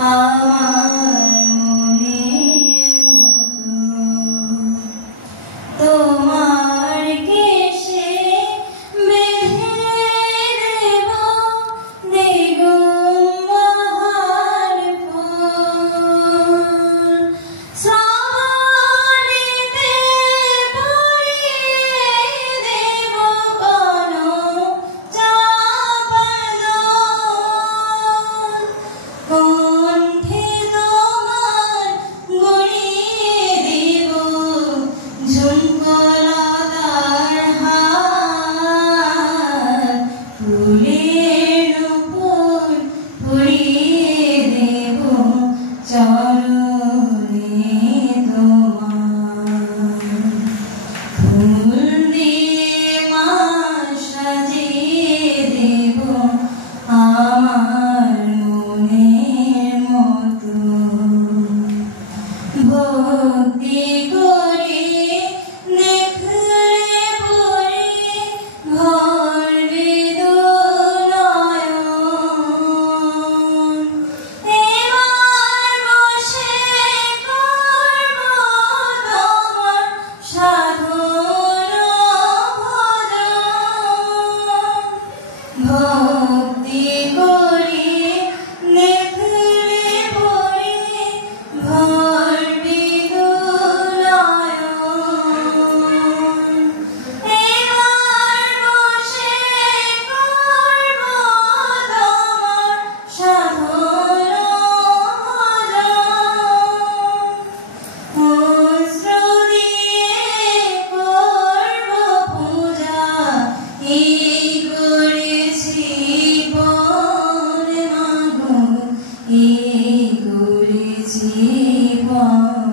আমার মনের মতো তোমার কেশে বেঁধে দেব দিগম্বর ফুল শ্রাবণীতে পরিয়ে দেব কণ্ঠে তোমার গড়িয়ে দেব ঝুমকলতার হার ফুলের উপর পরিয়ে দেব চরণে তোমার ফুল দিয়ে মা সাজিয়ে দেব আমার মনের মতো ভক্তি করে দেখলে পরে ভরবে দুনয়ন এবার বসে করব তোমার সাধন ভজন ভক্তি করে দেখলে পরে ভরবে দুনয়ন এবার বসে করব তোমার সাধন ভজন অশ্রু দিয়ে করব পূজা এই করেছি পণ মাগো এই করেছি পণ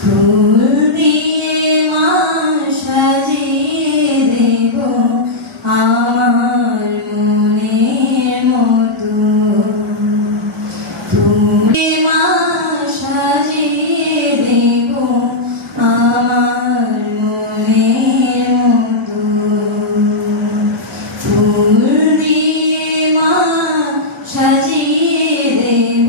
ফুল দিয়ে মা সাজিয়ে দেব আমার মনের মতো তুমি মা সাজিয়ে দেব আমার মনের মতো ফুল দিয়ে মা সাজিয়ে দেব